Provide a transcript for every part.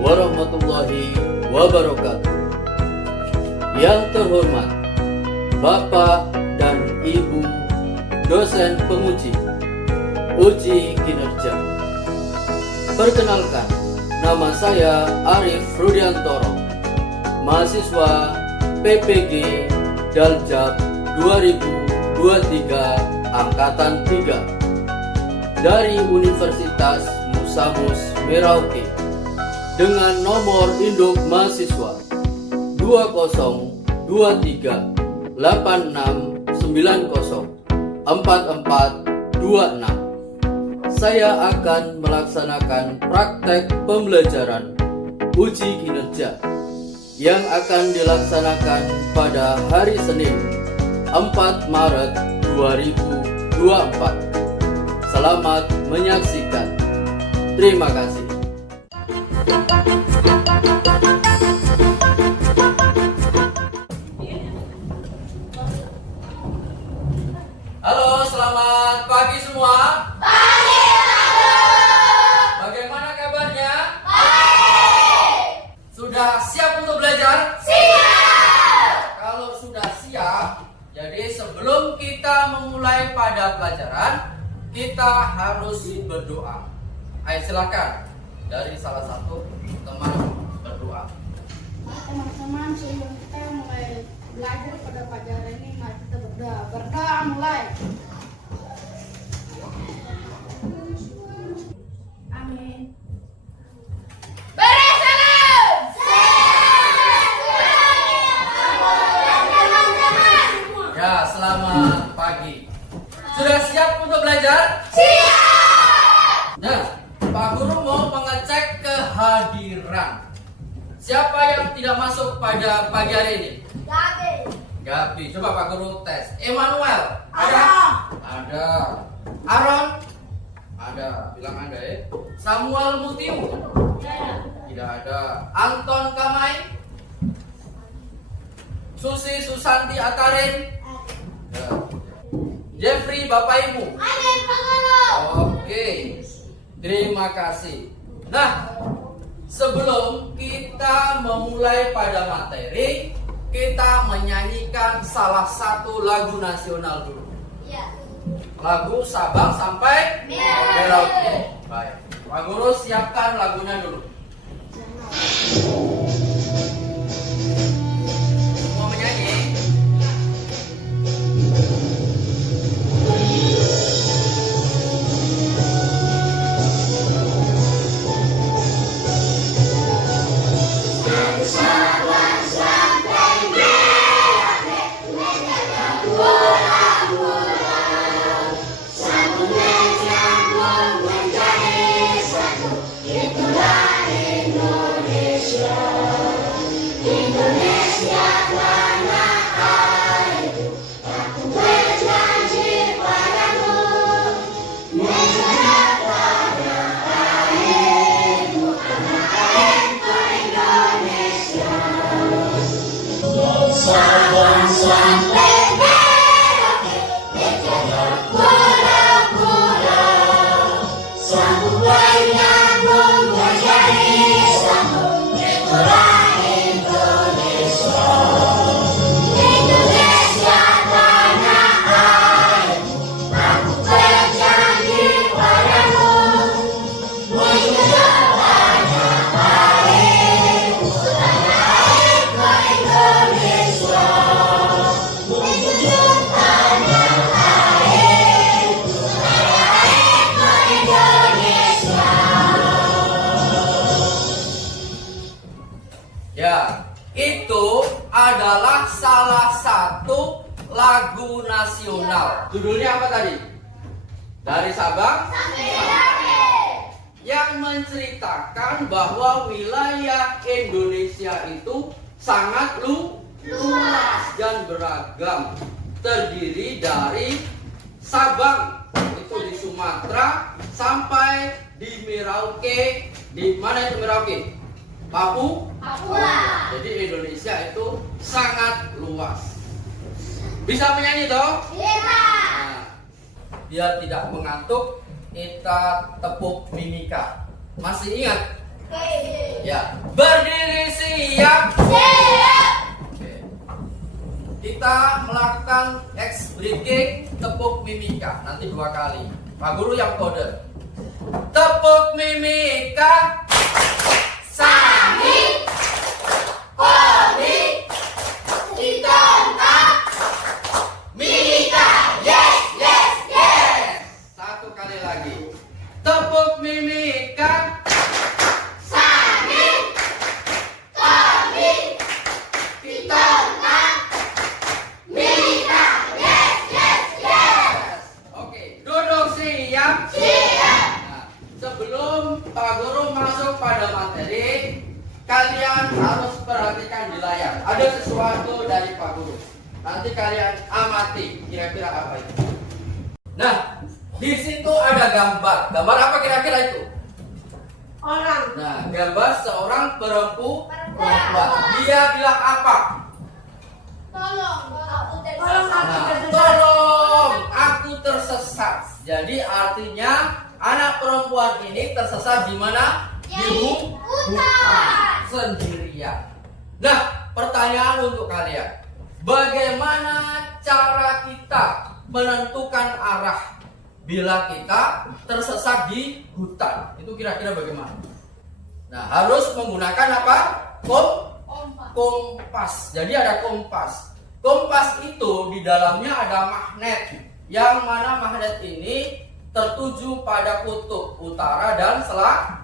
warahmatullahi wabarakatuh. Yang terhormat Bapak dan Ibu dosen penguji uji kinerja. Perkenalkan, nama saya Arif Rudiantoro, mahasiswa PPG Daljab 2023 Angkatan 3 dari Universitas Musamus Merauke dengan nomor induk mahasiswa 202386904426. Saya akan melaksanakan praktek pembelajaran uji kinerja yang akan dilaksanakan pada hari Senin 4 Maret 2024. Selamat menyaksikan. Terima kasih. Halo, selamat pagi semua. Pagi, Bagaimana kabarnya? baik. Sudah siap untuk belajar? Siap. Kalau sudah siap, jadi sebelum kita memulai pada pelajaran, kita harus berdoa. Ayo silakan dari salah satu teman berdoa. Teman-teman, sebelum kita mulai belajar pada pelajaran ini, mari kita berdoa. Berdoa mulai. Amin. Beri salam. Ya, selamat pagi. Sudah siap untuk belajar? Siap. Nah, Pak Guru mau mengecek kehadiran. Siapa yang tidak masuk pada pagi hari ini? Gabi. Gabi, coba Pak Guru tes. Emmanuel, Ada. Ada. Aaron? Ada. Bilang ada ya. Samuel Mutiu? Tidak ada. Anton Kamai? Susi Susanti Atarin? Ada. Jeffrey Bapak Ibu? Ada Pak Guru. Oke. Terima kasih. Nah, sebelum kita memulai pada materi, kita menyanyikan salah satu lagu nasional dulu. Ya. Lagu Sabang sampai Merauke. Merauke. Baik. Pak Guru siapkan lagunya dulu. Mau menyanyi? Ya, itu adalah salah satu lagu nasional. Judulnya apa tadi? Dari Sabang Sampai Merauke. yang menceritakan bahwa wilayah Indonesia itu sangat luas dan beragam. Terdiri dari Sabang, itu di Sumatera, sampai di Merauke. Di mana itu Merauke? Papua. Jadi Indonesia itu sangat luas. Bisa menyanyi toh? Iya. Nah, biar tidak mengantuk, kita tepuk mimika. Masih ingat? Oke. Ya, berdiri siap. Siap. Oke. Kita melakukan X breaking tepuk mimika nanti 2 kali. Pak Guru yang kode. Tepuk mimika. Sami. Kodi. Ditongkap. Mimika. Yes, yes, yes. 1 kali lagi. Tepuk mimika. Sami. Kodi. Ditongkap. Mimika. Yes, yes, yes. Oke, duduk siap. Siap. Nah, sebelum Pak Guru masuk pada materi, kalian harus perhatikan di layar. Ada sesuatu dari Pak Guru. Nanti kalian amati kira-kira apa itu. Nah, di situ ada gambar. Gambar apa kira-kira itu? Orang. Nah, gambar seorang perempuan. Dia bilang apa? Tolong. Nah, tolong, aku tersesat. Jadi artinya anak perempuan ini tersesat di mana? Di hutan sendirian. Nah, pertanyaan untuk kalian. Bagaimana cara kita menentukan arah bila kita tersesat di hutan? Itu kira-kira bagaimana? Nah, harus menggunakan apa? Kompas. Jadi ada kompas. Kompas itu di dalamnya ada magnet. Yang mana magnet ini tertuju pada kutub utara dan selatan.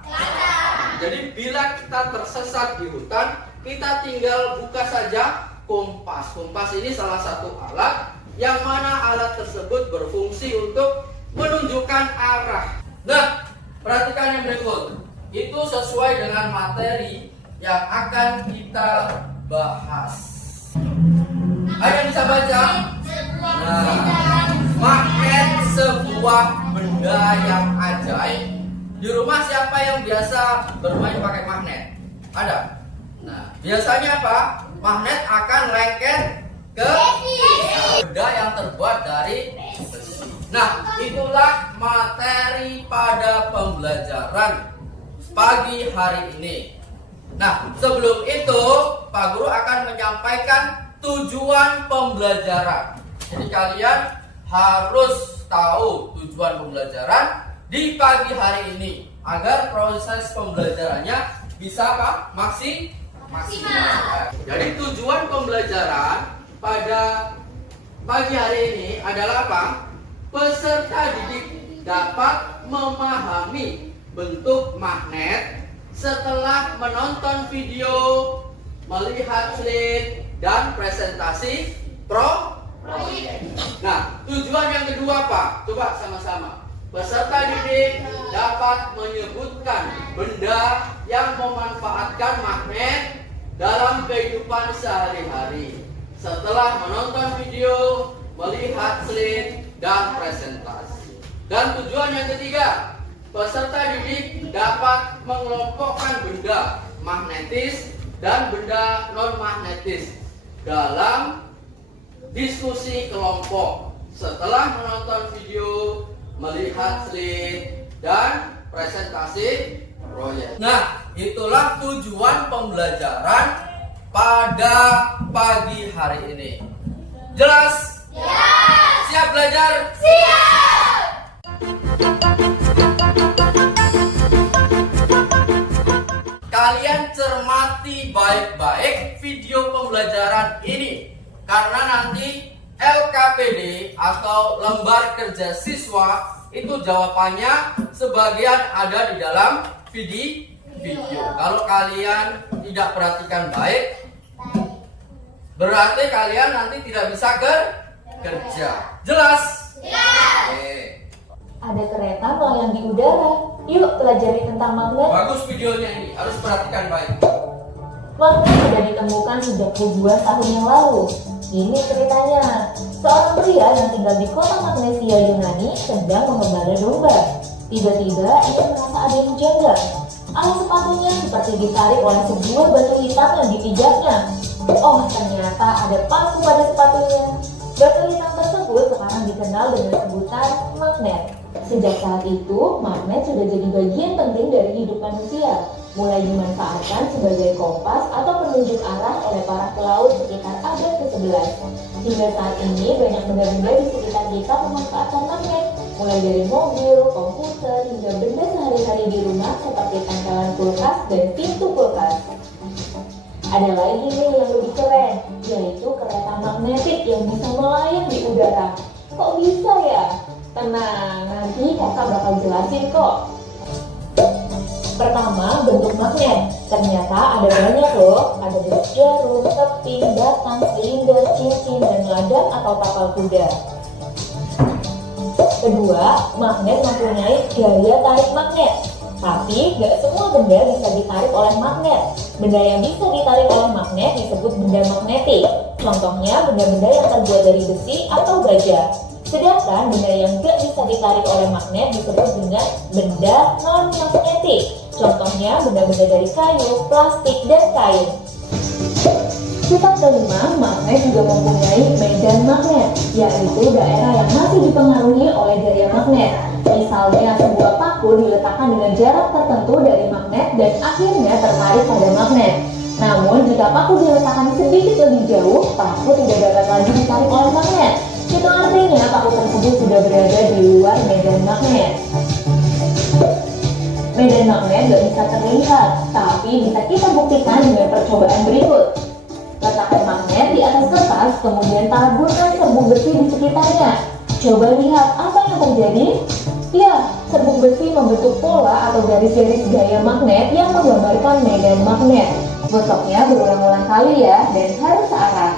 Jadi bila kita tersesat di hutan, kita tinggal buka saja kompas. Kompas ini salah satu alat yang mana alat tersebut berfungsi untuk menunjukkan arah. Nah, perhatikan yang berikut. Itu sesuai dengan materi yang akan kita bahas. Ada yang bisa baca? Nah, magnet sebuah benda yang ajaib. Di rumah siapa yang biasa bermain pakai magnet? Ada. Nah, biasanya apa? Magnet akan lengket ke benda yang terbuat dari besi. Nah, itulah materi pada pembelajaran pagi hari ini. Nah, sebelum itu Pak Guru akan menyampaikan tujuan pembelajaran. Jadi kalian harus tahu tujuan pembelajaran di pagi hari ini agar proses pembelajarannya bisa apa? Maksimal. Jadi tujuan pembelajaran pada pagi hari ini adalah apa? Peserta didik dapat memahami bentuk magnet setelah menonton video, melihat slide dan presentasi proyek. Nah, tujuan yang kedua apa? Coba sama-sama. Peserta didik dapat menyebutkan benda yang memanfaatkan magnet dalam kehidupan sehari-hari setelah menonton video, melihat slide dan presentasi. Dan tujuan yang ketiga, peserta didik dapat mengelompokkan benda magnetis dan benda non-magnetis dalam diskusi kelompok setelah menonton video, melihat slide dan presentasi proyek. Nah, itulah tujuan pembelajaran pada pagi hari ini. Jelas? Ya. Siap belajar? Siap. Kalian cermati baik-baik video pembelajaran ini karena nanti LKPD atau lembar kerja siswa itu jawabannya sebagian ada di dalam video. Kalau kalian tidak perhatikan baik, berarti kalian nanti tidak bisa kerja. Jelas? Ya. Oke. Ada kereta melayang di udara. Yuk pelajari tentang magnet. Bagus videonya ini, harus perhatikan baik. Magnet sudah ditemukan sejak ribuan tahun yang lalu. Ini ceritanya, seorang pria yang tinggal di kota Magnesia Yunani sedang mengembara domba. Tiba-tiba ia merasa ada yang janggal. Alas sepatunya seperti ditarik oleh sebuah batu hitam yang dipijaknya. Oh, ternyata ada paku pada sepatunya. Batu hitam tersebut sekarang dikenal dengan sebutan magnet. Sejak saat itu, magnet sudah jadi bagian penting dari hidup manusia. mulai dimanfaatkan sebagai kompas atau penunjuk arah oleh para pelaut sekitar abad ke-11. Hingga saat ini banyak benda-benda di sekitar kita memanfaatkan magnet, mulai dari mobil, komputer, hingga benda sehari-hari di rumah seperti tempelan kulkas dan pintu kulkas. Ada lagi nih yang lebih keren, yaitu kereta magnetik yang bisa melayang di udara. Kok bisa ya? Tenang, nanti kakak bakal jelasin kok. Pertama, bentuk magnet. Ternyata ada banyak loh. Ada bentuk jarum, keping, batang, silinder, cincin, dan ladang atau tapal kuda. Kedua, magnet mempunyai gaya tarik magnet. Tapi, gak semua benda bisa ditarik oleh magnet. Benda yang bisa ditarik oleh magnet disebut benda magnetik. Contohnya, benda-benda yang terbuat dari besi atau baja. Sedangkan benda yang gak bisa ditarik oleh magnet disebut dengan benda non-magnetik. Contohnya benda-benda dari kayu, plastik, dan kain. Sifat kelima, magnet juga mempunyai medan magnet, yaitu daerah yang masih dipengaruhi oleh gaya magnet. Misalnya sebuah paku diletakkan dengan jarak tertentu dari magnet dan akhirnya tertarik pada magnet. Namun jika paku diletakkan sedikit lebih jauh, paku tidak dapat lagi ditarik oleh magnet. Itu artinya paku tersebut sudah berada di luar medan magnet. Medan magnet gak bisa terlihat, tapi bisa kita buktikan dengan percobaan berikut. Letakkan magnet di atas kertas, kemudian taburkan serbuk besi di sekitarnya. Coba lihat apa yang terjadi. Ya, serbuk besi membentuk pola atau garis-garis gaya magnet yang menggambarkan medan magnet. Gosoknya berulang-ulang kali ya, dan harus searah.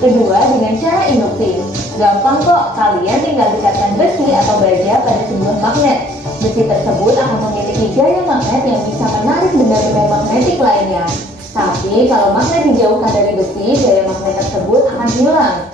Kedua, dengan cara induksi. Gampang kok, kalian tinggal dekatkan besi atau baja pada sebuah magnet. Besi tersebut akan memiliki gaya magnet yang bisa menarik benda-benda magnetik lainnya. Tapi kalau magnet dijauhkan dari besi, gaya magnet tersebut akan hilang.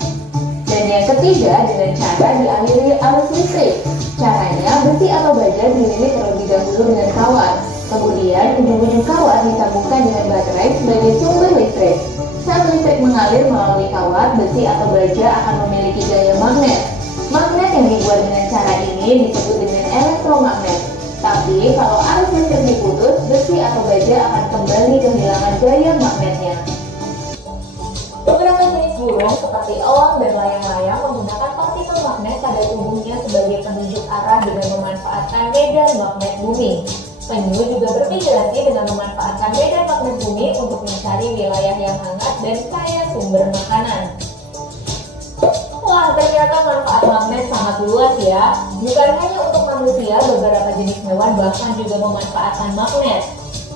Dan yang ketiga, dengan cara dialiri arus listrik. Caranya, besi atau baja dililit terlebih dahulu dengan kawat. Kemudian, ujung-ujung kawat disambungkan dengan baterai sebagai sumber listrik. Saat listrik mengalir melalui kawat, besi atau baja akan memiliki gaya magnet. Magnet yang dibuat dengan cara ini disebut dengan elektromagnet. Tapi kalau arus listrik diputus, besi atau baja akan kembali kehilangan gaya magnetnya. Beberapa jenis burung seperti elang dan layang-layang menggunakan partikel magnet pada tubuhnya sebagai penunjuk arah dengan memanfaatkan medan magnet bumi. Penyu juga bermigrasi dengan memanfaatkan medan magnet bumi untuk mencari wilayah yang hangat dan kaya sumber makanan. Wah, ternyata manfaat magnet sangat luas ya. Bukan hanya untuk manusia, beberapa jenis hewan bahkan juga memanfaatkan magnet.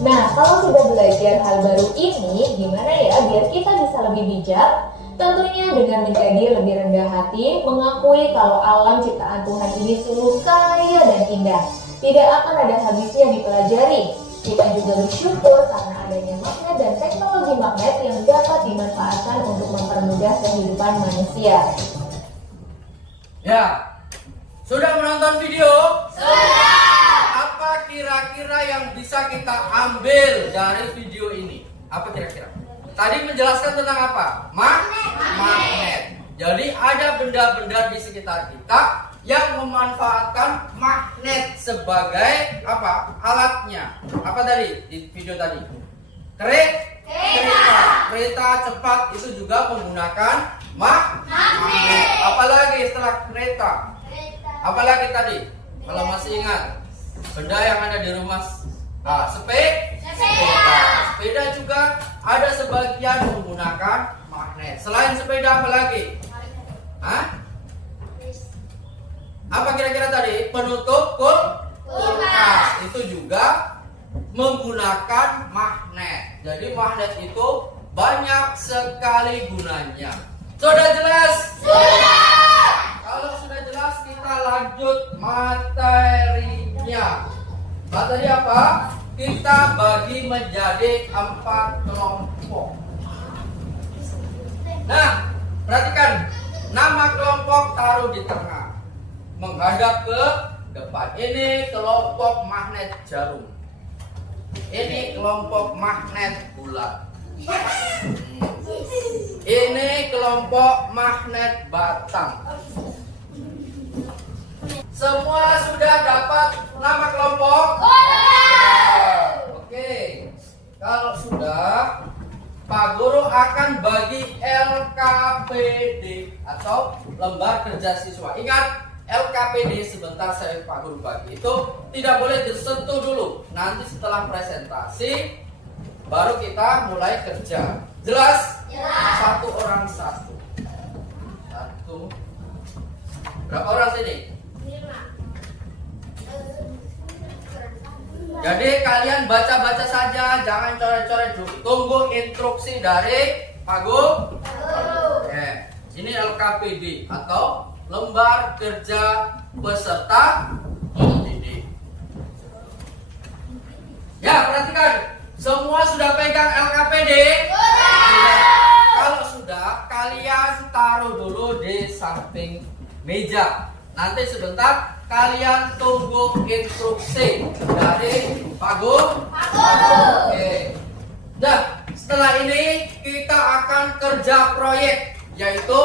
Nah, kalau sudah belajar hal baru ini, gimana ya biar kita bisa lebih bijak? Tentunya dengan menjadi lebih rendah hati, mengakui kalau alam ciptaan Tuhan ini sungguh kaya dan indah. Tidak akan ada habisnya dipelajari. Kita juga bersyukur karena adanya magnet dan teknologi magnet yang dapat dimanfaatkan untuk mempermudah kehidupan manusia. Ya, sudah menonton video? Sudah. Apa kira-kira yang bisa kita ambil dari video ini? Apa kira-kira? Tadi menjelaskan tentang apa? Magnet. Jadi ada benda-benda di sekitar kita yang memanfaatkan magnet sebagai apa? Alatnya. Apa tadi di video tadi? Kereta cepat itu juga menggunakan magnet. Apalagi setelah kereta? Apalagi tadi? Kalau masih ingat, benda yang ada di rumah, sepeda juga ada sebagian menggunakan magnet. Selain sepeda apa lagi? Apa kira-kira tadi? Penutup kulkas itu juga menggunakan magnet. Jadi magnet itu banyak sekali gunanya. Sudah jelas? Sudah. Kalau sudah jelas, kita lanjut materinya. Materi apa? Kita bagi menjadi 4 kelompok. Nah, perhatikan. Nama kelompok taruh di tengah, menghadap ke depan. Ini kelompok magnet jarum. Ini kelompok magnet bulat. Ini kelompok magnet batang. Semua sudah dapat nama kelompok? Oke, kalau sudah, Pak Guru akan bagi LKPD atau lembar kerja siswa. Ingat, LKPD sebentar saya Pak Guru bagi itu tidak boleh disentuh dulu. Nanti setelah presentasi baru kita mulai kerja. Jelas? Jelas. Satu orang satu. Berapa orang sini? 5. Jadi kalian baca-baca saja, jangan coret-coret dulu. Tunggu instruksi dari Pak Guru. Oke. Ini LKPD atau lembar kerja peserta didik. Ya, perhatikan. Semua sudah pegang LKPD? Kalau sudah, kalian taruh dulu di samping meja. Nanti sebentar kalian tunggu instruksi dari Pak Guru. Oke. Nah, setelah ini kita akan kerja proyek, yaitu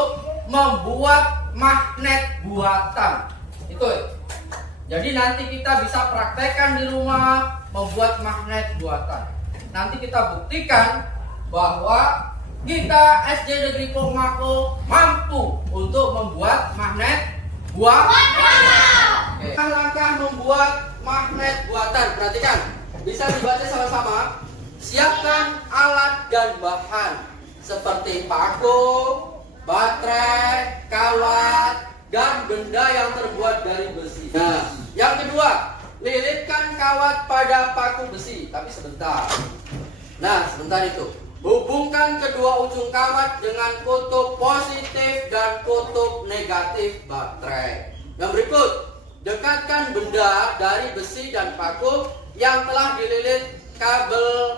membuat magnet buatan. Itu. Jadi nanti kita bisa praktekkan di rumah membuat magnet buatan. Nanti kita buktikan bahwa kita SD Negeri Pongmako mampu untuk membuat magnet buatan. Oke. Langkah membuat magnet buatan. Perhatikan, bisa dibaca sama-sama. Siapkan alat dan bahan seperti paku, baterai, kawat, dan benda yang terbuat dari besi. Nah, yang kedua, lilitkan kawat pada paku besi. Tapi sebentar. Nah, sebentar itu. Hubungkan kedua ujung kawat dengan kutub positif dan kutub negatif baterai. Yang berikut, dekatkan benda dari besi dan paku yang telah dililit kabel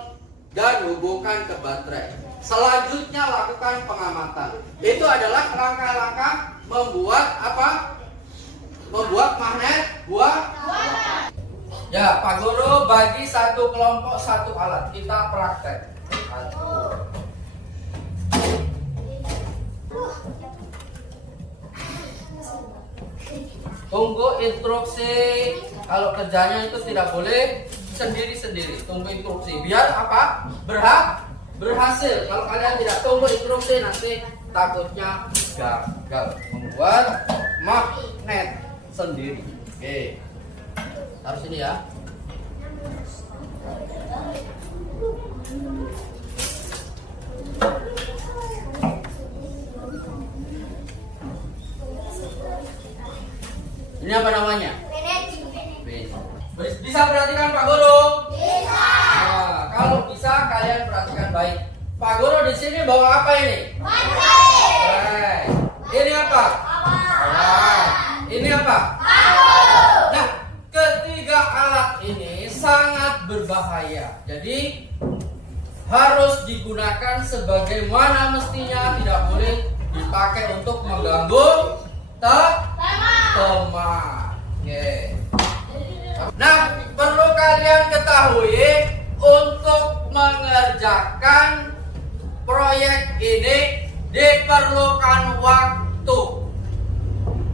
dan hubungkan ke baterai. Selanjutnya lakukan pengamatan. Itu adalah langkah-langkah membuat apa? Membuat magnet buatan. Ya, Pak Guru bagi satu kelompok satu alat. Kita praktek. Tunggu instruksi. Kalau kerjanya itu tidak boleh sendiri-sendiri. Tunggu instruksi. Biar apa? Berhasil. Kalau kalian tidak tunggu instruksi, nanti takutnya gagal membuat magnet sendiri. Oke. Taruh sini ya. Ini apa namanya? Bisa perhatikan Pak Guru? Bisa. Nah, kalau bisa kalian perhatikan baik. Pak Guru di sini bawa apa ini? Baterai. Ini apa? Alat. Ini apa? Nah, ketiga alat ini sangat berbahaya. Jadi harus digunakan sebagaimana mestinya, tidak boleh dipakai untuk mengganggu teman. Oke. Nah, perlu kalian ketahui untuk mengerjakan proyek ini diperlukan waktu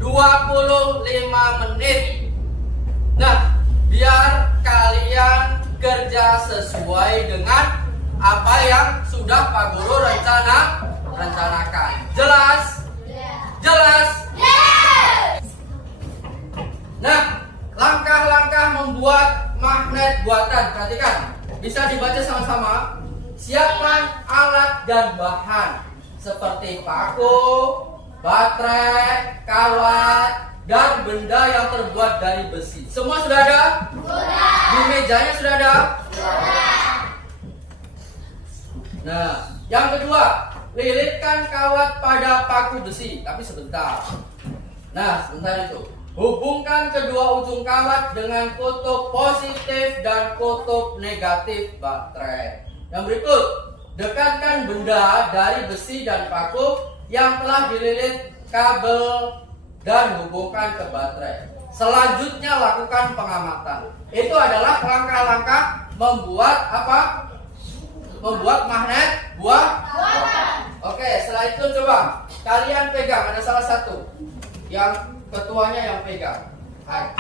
25 menit. Nah, biar kalian kerja sesuai dengan apa yang sudah Pak Guru rencanakan. Jelas? Jelas? Nah, langkah-langkah membuat magnet buatan. Perhatikan, bisa dibaca sama-sama. Siapkan alat dan bahan seperti paku, baterai, kawat, dan benda yang terbuat dari besi. Semua sudah ada? Sudah. Di mejanya sudah ada? Nah, yang kedua, lilitkan kawat pada paku besi. Tapi sebentar. Nah, sebentar itu. Hubungkan kedua ujung kawat dengan kutub positif dan kutub negatif baterai. Yang berikut, dekatkan benda dari besi dan paku yang telah dililit kabel dan hubungkan ke baterai. Selanjutnya lakukan pengamatan. Itu adalah langkah-langkah membuat apa? Membuat magnet buatan. Oke, setelah itu coba kalian pegang, ada salah satu yang ketuanya yang pegang. Ayo,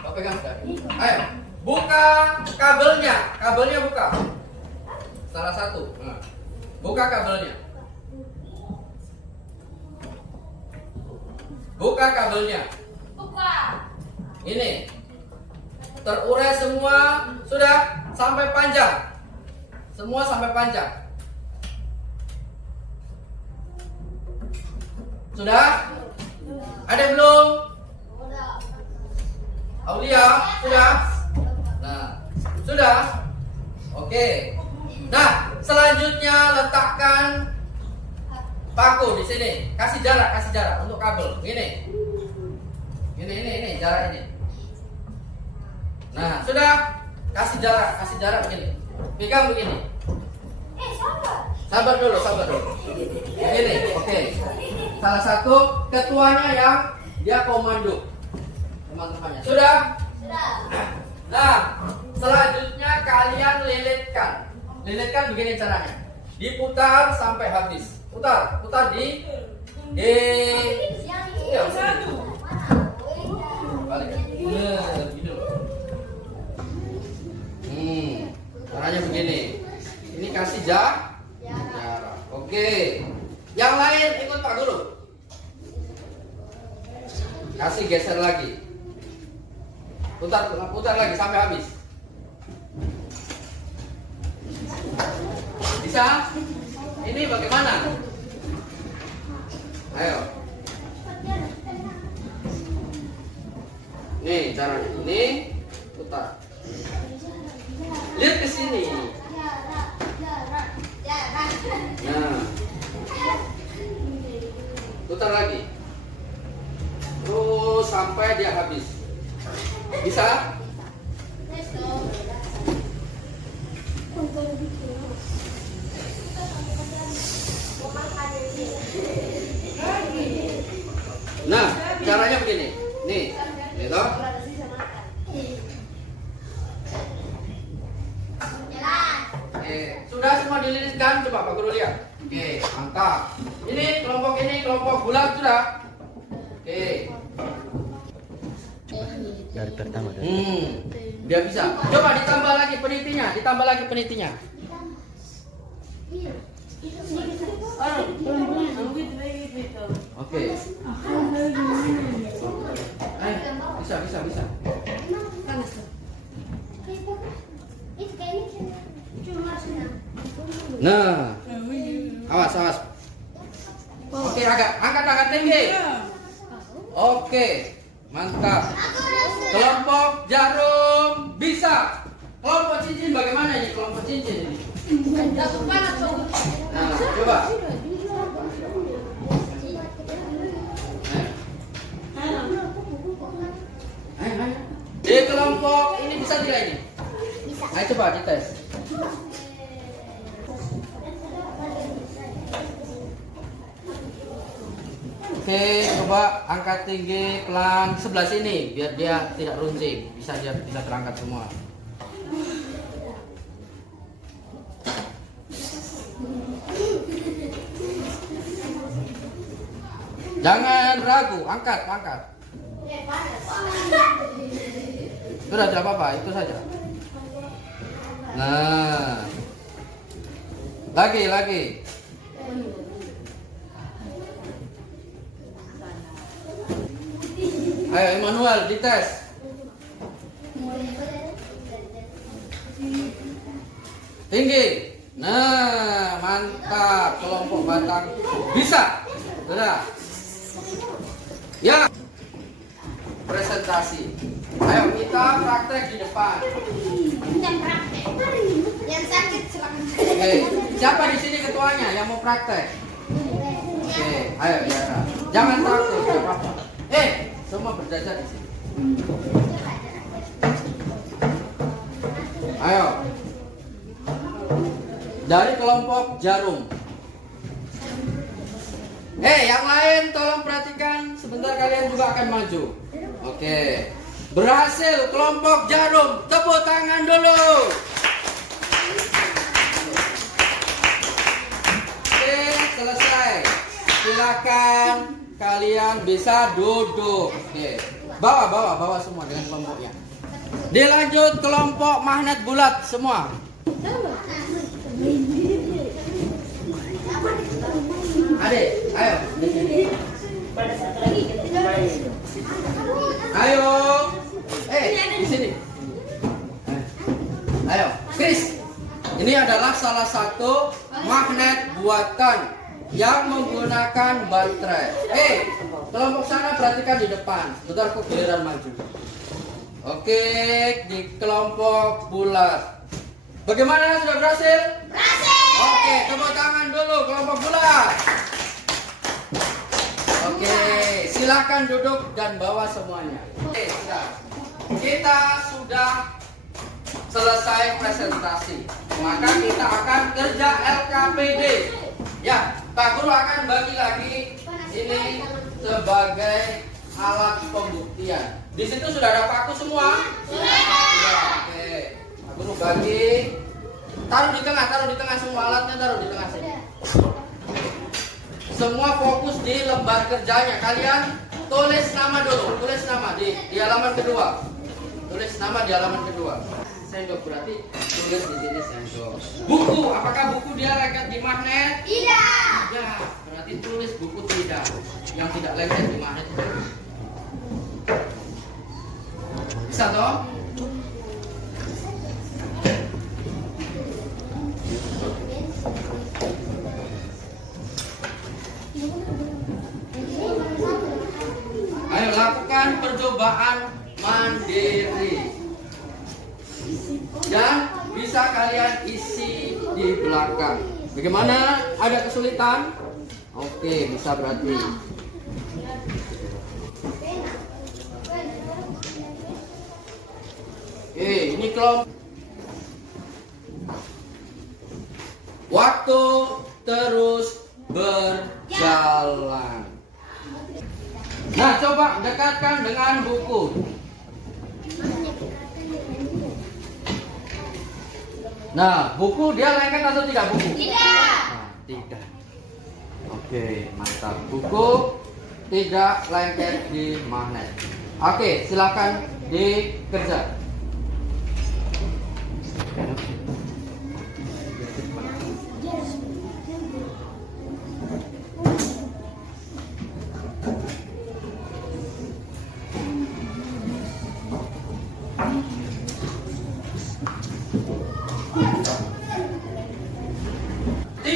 kau pegang sudah. Ayo, buka kabelnya. Kabelnya buka. Salah satu. Nah, buka kabelnya. Buka kabelnya. Buka. Ini. Terurai semua. Sudah sampai panjang. Semua sampai panjang. Sudah? Ada belum? Aulia, sudah? Nah, sudah? Oke. Nah, selanjutnya letakkan paku di sini. Kasih jarak untuk kabel. Ini jarak ini. Nah, sudah? Kasih jarak begini. Pegang begini. Sabar dulu. Begini, oke. Salah satu ketuanya yang dia komando teman-temannya. Sudah? Nah, selanjutnya kalian lilitkan. Lilitkan begini caranya. Diputar sampai habis. Putar di ya, balik. Bener, begini loh. Caranya begini. Ini kasih jarak. Oke. Yang lain ikut Pak Guru. Kasih geser lagi. Putar lagi sampai habis. Bisa? Ini bagaimana? Ayo. Nih caranya. Ini putar. Lihat ke sini. Nah. Putar lagi. Terus sampai dia habis. Bisa? Nah, caranya begini. Nih, gitu. Sudah semua dililitkan, coba Pak Guru lihat. Oke, mantap. Ini kelompok bulat sudah. Oke. Dari pertama Dia bisa. Coba ditambah lagi penitinya. Oke. Bisa. Nah, awas. Oke, angkat tinggi. Oke, mantap. Kelompok jarum bisa. Kelompok cincin bagaimana ini? Kelompok cincin ini. Nah, coba. Di kelompok ini bisa tidak ini? Ayo coba dites. Oke, coba angkat tinggi pelan sebelah sini biar dia tidak runcing, bisa dia tidak terangkat semua. Jangan ragu, angkat. Sudah tidak apa-apa, itu saja. Nah, lagi. Ayo Emmanuel dites. Tinggi. Nah, mantap. Kelompok batang bisa. Sudah. Ya. Presentasi. Ayo kita praktek di depan. Yang sakit silakan. Oke. Siapa di sini ketuanya yang mau praktek? Oke, ayo Diana. Jangan takut, tidak apa-apa. Semua berdasar di sini. Ayo. Dari kelompok jarum. Yang lain tolong perhatikan. Sebentar kalian juga akan maju. Oke. Berhasil kelompok jarum. Tepuk tangan dulu. Oke, selesai. Silakan kalian bisa duduk. Oke. Bawa semua dengan kelompoknya. Dilanjut kelompok magnet bulat semua. Adik, ayo. Ayo. Di sini. Ayo, Chris. Ini adalah salah satu magnet buatan yang menggunakan baterai. Kelompok sana perhatikan di depan. Bentar kok giliran maju. Oke, di kelompok bulat. Bagaimana, sudah berhasil? Berhasil. Oke, tepuk tangan dulu kelompok bulat. Oke, silakan duduk dan bawa semuanya. Oke, sudah. Kita sudah selesai presentasi. Maka kita akan kerja LKPD. Ya, Pak Guru akan bagi lagi ini sebagai alat pembuktian. Di situ sudah ada paku semua? Sudah. Oke. Pak Guru bagi. Taruh di tengah semua alatnya, taruh di tengah sini. Semua fokus di lembar kerjanya. Kalian tulis nama dulu, tulis nama di halaman kedua. Tulis nama di halaman kedua. Sendok berarti tulis di sini sendok. Buku, apakah buku dia lengket di magnet? Tidak. Ya, berarti tulis buku tidak. Yang tidak lengket di magnet. Bisa toh? Ayo lakukan percobaan mandiri. Dan bisa kalian isi di belakang. Bagaimana? Ada kesulitan? Oke, bisa berarti. Ini kelompok. Waktu terus berjalan. Nah, coba dekatkan dengan buku. Nah, buku dia lengket atau tidak buku? Tidak. Nah, tidak. Oke, mantap. Buku tidak lengket di magnet. Oke, silakan dikerja.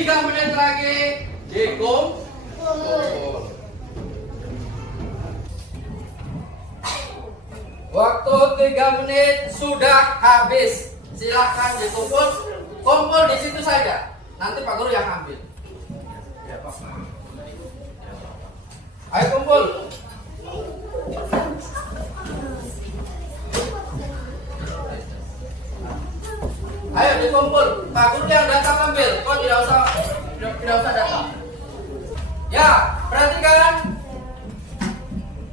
Menit lagi dikumpul. Waktu 3 menit sudah habis. Silakan dikumpul. Kumpul di situ saja. Nanti Pak Guru yang ambil. Ayo kumpul. Ayo dikumpul. Pak Guru yang datang ambil. Kau tidak usah datang. Ya, perhatikan.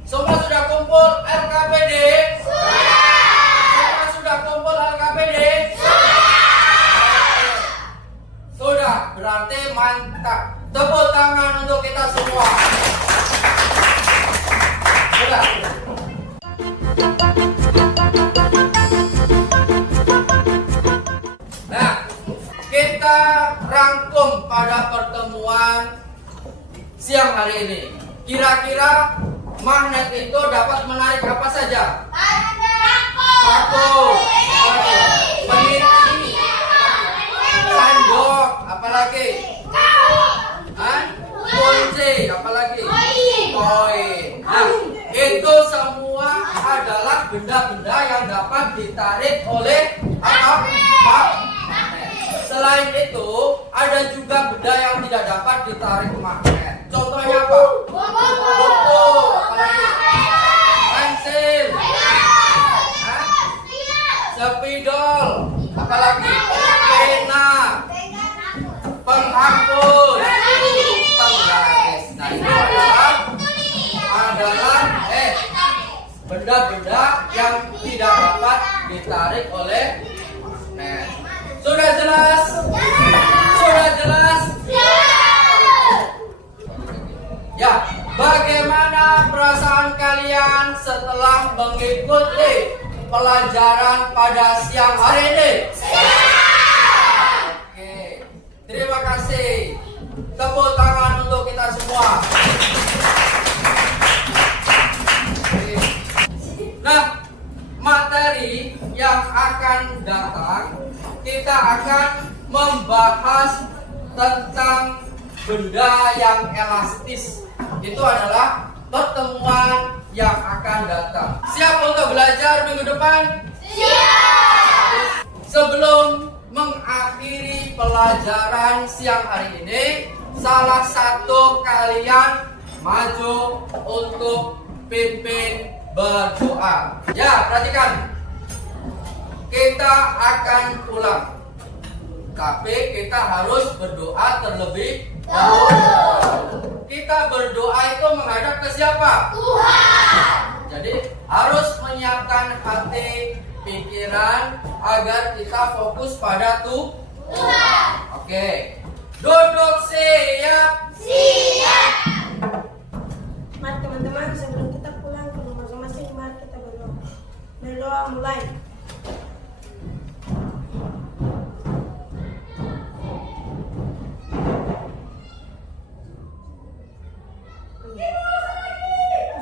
Semua sudah kumpul LKPD? Semua sudah kumpul LKPD? Sudah, berarti mantap. Tepuk tangan untuk kita semua. Sudah. Nah, kita rangkum pada pertemuan siang hari ini. Kira-kira magnet itu dapat menarik apa saja? Paku, peniti, sendok, apalagi? Kunci, apalagi? Koin. Nah, itu semua adalah benda-benda yang dapat ditarik oleh magnet. Selain itu, ada juga benda yang tidak dapat ditarik magnet. Contohnya apa? Buku, apalagi? Pensil, spidol, apalagi? Pena, penghapus, penggaris. Nah, itu adalah benda-benda yang tidak dapat ditarik oleh magnet. Sudah jelas? Sudah jelas? Ya, bagaimana perasaan kalian setelah mengikuti pelajaran pada siang hari ini? Oke, terima kasih. Tepuk tangan untuk kita semua. Oke. Nah, materi yang akan datang, kita akan membahas tentang benda yang elastis. Itu adalah pertemuan yang akan datang. Siap untuk belajar minggu depan? Siap! Sebelum mengakhiri pelajaran siang hari ini, salah satu kalian maju untuk pimpin berdoa. Ya, perhatikan. Kita akan pulang, tapi kita harus berdoa terlebih dahulu. Kita berdoa itu menghadap ke siapa? Tuhan. Jadi harus menyiapkan hati, pikiran agar kita fokus pada Tuhan. Oke. Duduk siap. Siap. Mari teman-teman, sebelum kita pulang ke rumah masing-masing, mari kita berdoa. Berdoa mulai.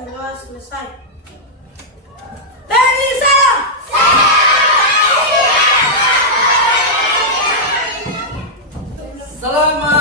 Berdoa selesai. Dari salam. Selamat